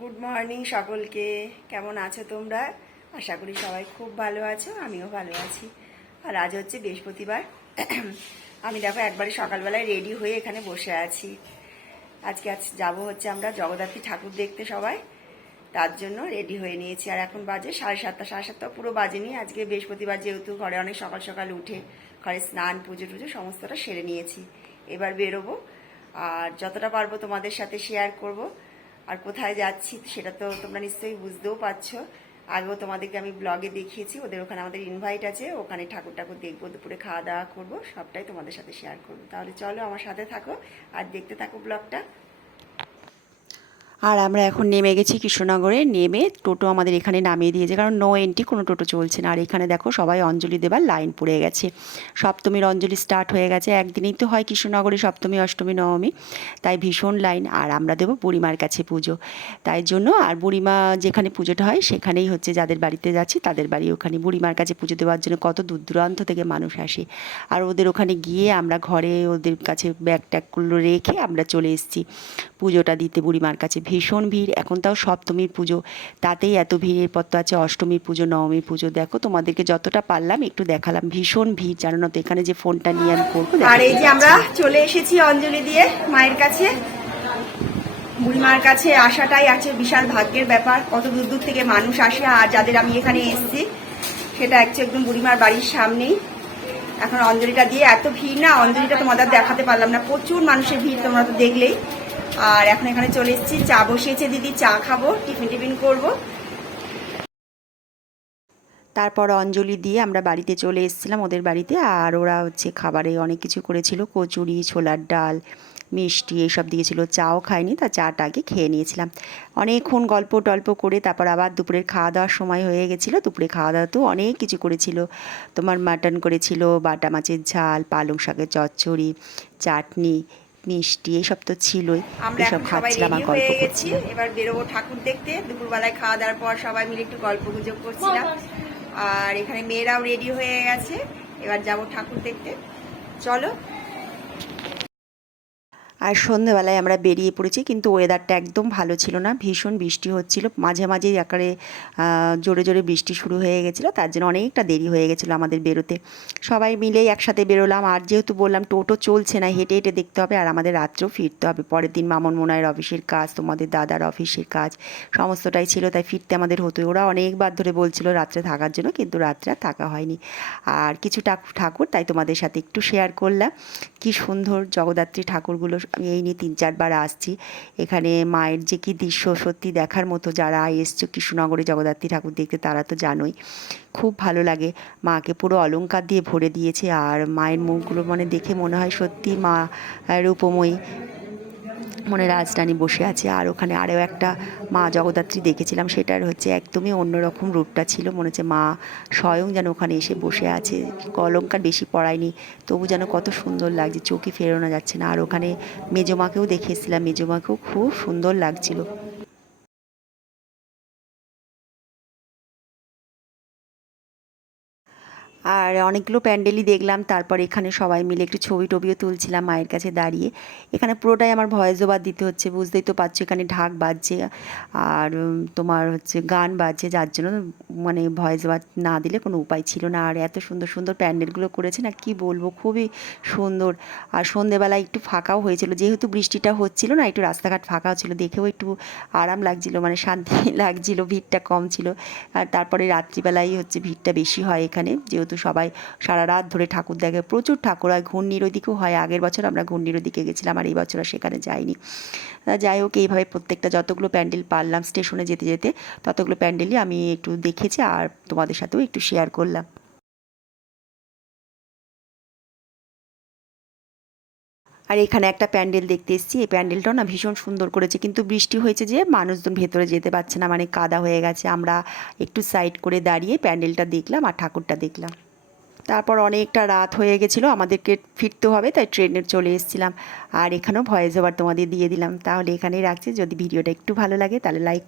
Good morning সকলকে। কেমন আছো তোমরা? আশা করি সবাই খুব ভালো আছো, আমিও ভালো আছি। আর আজ হচ্ছে বৃহস্পতিবার। আমি দেখো একবারে সকালবেলায় রেডি হয়ে এখানে বসে আছি। আজ যাবো হচ্ছে আমরা জগদ্ধাত্রী ঠাকুর দেখতে সবাই, তার জন্য রেডি হয়ে নিয়েছি। আর এখন বাজে 7:30, 7:30 পুরো বাজেনি। আজকে বৃহস্পতিবার যেহেতু ঘরে অনেক সকাল সকাল উঠে ঘরে স্নান পুজো টুজো সমস্তটা সেরে নিয়েছি। এবার বেরোবো, আর যতটা পারবো তোমাদের সাথে শেয়ার করব। আর কোথায় যাচ্ছি সেটা তো তোমরা নিশ্চয়ই বুঝতেও পারছো। আগেও তোমাদেরকে আমি ব্লগে দেখিয়েছি, ওদের ওখানে আমাদের ইনভাইট আছে, ওখানে ঠাকুর ঠাকুর দেখবো, দুপুরে খাওয়া দাওয়া করবো, সবটাই তোমাদের সাথে শেয়ার করবো। তাহলে চলো আমার সাথে থাকো আর দেখতে থাকো ব্লগটা। আর আমরা এখন নেমে গেছি কৃষ্ণনগরে। নেমে টোটো আমাদের এখানে নামিয়ে দিয়েছে, কারণ নো এন্ট্রি, কোনো টোটো চলছে না। আর এখানে দেখো সবাই অঞ্জলি দেবার লাইন পড়ে গেছে। সপ্তমীর অঞ্জলি স্টার্ট হয়ে গেছে। একদিনেই তো হয় কৃষ্ণনগরে সপ্তমী, অষ্টমী, নবমী, তাই ভীষণ লাইন। আর আমরা দেবো বুড়িমার কাছে পুজো, তাই জন্য। আর বুড়িমা যেখানে পুজোটা হয় সেখানেই হচ্ছে, যাদের বাড়িতে যাচ্ছি তাদের বাড়ি ওখানে। বুড়িমার কাছে পুজো দেওয়ার জন্য কত দূর দূরান্ত থেকে মানুষ আসে। আর ওদের ওখানে গিয়ে আমরা ঘরে ওদের কাছে ব্যাগ ট্যাগগুলো রেখে আমরা চলে এসেছি পুজোটা দিতে বুড়িমার কাছে। ভীষণ ভিড়। এখন তাও সপ্তমীর পুজো, তাতেই এত ভিড়ের পর তো আছে অষ্টমীর পুজো, নবমীর পুজো। দেখো তোমাদেরকে যতটা পারলাম একটু দেখালাম। ভীষণ ভিড়, জানো না তো। এখানে যে ফোনটা নিয়ে আমি করবো। আর এই যে আমরা চলে এসেছি অঞ্জলি দিয়ে মায়ের কাছে। বুড়িমার কাছে আসাটাই আছে বিশাল ভাগ্যের ব্যাপার। কত দূর দূর থেকে মানুষ আসে। আর যাদের আমি এখানে এসেছি সেটা একদম বুড়িমার বাড়ির সামনেই। এখন অঞ্জলিটা দিয়ে এত ভিড় না, অঞ্জলিটা তোমাদের দেখাতে পারলাম না, প্রচুর মানুষের ভিড়, তোমরা তো দেখলেই। আর এখন এখানে চলে এসেছি, চা বসিয়েছে দিদি, চা খাবো, টিফিন করবো। তারপর অঞ্জলি দিয়ে আমরা বাড়িতে চলে এসেছিলাম ওদের বাড়িতে। আর ওরা হচ্ছে খাবারে অনেক কিছু করেছিল, কচুরি, ছোলার ডাল, মিষ্টি এইসব দিয়েছিল। চাও খাইনি, তা চাটা আগে খেয়ে নিয়েছিলাম। অনেকক্ষণ গল্প টল্প করে তারপর আবার দুপুরের খাওয়া দাওয়ার সময় হয়ে গেছিলো। দুপুরে খাওয়া দাওয়া তো অনেক কিছু করেছিল। তোমার মাটন করেছিল, বাটা মাছের ঝাল, পালং শাকের চচ্চড়ি, চাটনি, মিষ্টি, এইসব তো ছিলই। এসব খাচ্ছিলাম আর গল্প করছিলাম। এবার বেরোবো ঠাকুর দেখতে। দুপুরবেলায় খাওয়া দাওয়ার পর সবাই মিলে একটু গল্প গুজব করছিলাম। আর এখানে মেয়েরাও রেডি হয়ে গেছে, এবার যাব ঠাকুর দেখতে। চলো। আর সন্ধ্যেবেলায় আমরা বেরিয়ে পড়েছি, কিন্তু ওয়েদারটা একদম ভালো ছিল না। ভীষণ বৃষ্টি হচ্ছিল, মাঝে মাঝেই আকারে জোরে জোরে বৃষ্টি শুরু হয়ে গেছিলো। তার জন্য অনেকটা দেরি হয়ে গেছিলো আমাদের বেরোতে। সবাই মিলেই একসাথে বেরোলাম। আর যেহেতু বললাম টোটো চলছে না, হেঁটে হেঁটে দেখতে হবে। আর আমাদের রাত্রেও ফিরতে হবে, পরের দিন মামন মোনায়ের অফিসের কাজ, তোমাদের দাদার অফিসের কাজ, সমস্তটাই ছিল, তাই ফিরতে আমাদের হতো। ওরা অনেকবার ধরে বলছিল রাত্রে থাকার জন্য, কিন্তু রাত্রে আর থাকা হয়নি। আর কিছু ঠাকুর তাই তোমাদের সাথে একটু শেয়ার করলাম। কি সুন্দর জগদ্ধাত্রী ঠাকুরগুলো। আমি এই নিয়ে 3-4 বার আসছি। এখানে মায়ের যে কী দৃশ্য, সত্যি দেখার মতো। যারা এসছো কৃষ্ণনগরে জগদ্ধাত্রী ঠাকুর দেখতে তারা তো জানোই, খুব ভালো লাগে। মাকে পুরো অলংকার দিয়ে ভরে দিয়েছে। আর মায়ের মুখগুলো মানে দেখে মনে হয় সত্যি মা রূপময়ী, মনে রাজরানী বসে আছে। আর ওখানে আরও একটা মা জগদ্ধাত্রী দেখেছিলাম, সেটার হচ্ছে একদমই অন্যরকম রূপটা ছিল। মনে হচ্ছে মা স্বয়ং যেন ওখানে এসে বসে আছে। অলংকার বেশি পরায়নি, তবু যেন কত সুন্দর লাগছে, চোখে ফেরানো যাচ্ছে না। আর ওখানে মেজোমাকেও দেখেছিলাম, মেজোমাকেও খুব সুন্দর লাগছিল। আর অনেকগুলো প্যান্ডেলই দেখলাম। তারপর এখানে সবাই মিলে একটু ছবি টবিও তুলছিলাম মায়ের কাছে দাঁড়িয়ে। এখানে পুরোটাই আমার ভয়েস ওভার দিতে হচ্ছে, বুঝতেই তো পারছো। এখানে ঢাক বাজছে আর তোমার হচ্ছে গান বাজছে, যার জন্য মানে ভয়েস ওভার না দিলে কোনো উপায় ছিল না। আর এত সুন্দর সুন্দর প্যান্ডেলগুলো করেছে না, কি বলবো, খুবই সুন্দর। আর সন্ধেবেলায় একটু ফাঁকাও হয়েছিল, যেহেতু বৃষ্টিটা হচ্ছিল না, একটু রাস্তাঘাট ফাঁকাও ছিল, দেখেও একটু আরাম লাগছিল, মানে শান্তি লাগছিল, ভিড়টা কম ছিল। আর তারপরে রাত্রিবেলায় হচ্ছে ভিড়টা বেশি হয় এখানে, যেহেতু সবাই সারা রাত ধরে ঠাকুর দেখে। প্রচুর ঠাকুর হয়, ঘূর্ণির ওদিকেও হয়। আগের বছর আমরা ঘূর্ণির ওদিকে গেছিলাম, আর এই বছর আর সেখানে যাইনি। যাই হোক, এইভাবে প্রত্যেকটা যতগুলো প্যান্ডেল পারলাম স্টেশনে যেতে যেতে ততগুলো প্যান্ডেলই আমি একটু দেখেছি, আর তোমাদের সাথেও একটু শেয়ার করলাম। আর এখানে একটা প্যান্ডেল দেখতে এসেছি। এই প্যান্ডেলটাও না ভীষণ সুন্দর করেছে, কিন্তু বৃষ্টি হয়েছে যে মানুষজন ভেতরে যেতে পারছে না, মানে কাদা হয়ে গেছে। আমরা একটু সাইড করে দাঁড়িয়ে প্যান্ডেলটা দেখলাম আর ঠাকুরটা দেখলাম। তারপর অনেকটা রাত হয়ে গেছিলো, আমাদেরকে ফিরতে হবে, তাই ট্রেনে চলে এসেছিলাম। আর এখানেও ভয়েস ওভার তোমাদের দিয়ে দিলাম। তাহলে এখানেই রাখছি। যদি ভিডিওটা একটু ভালো লাগে তাহলে লাইক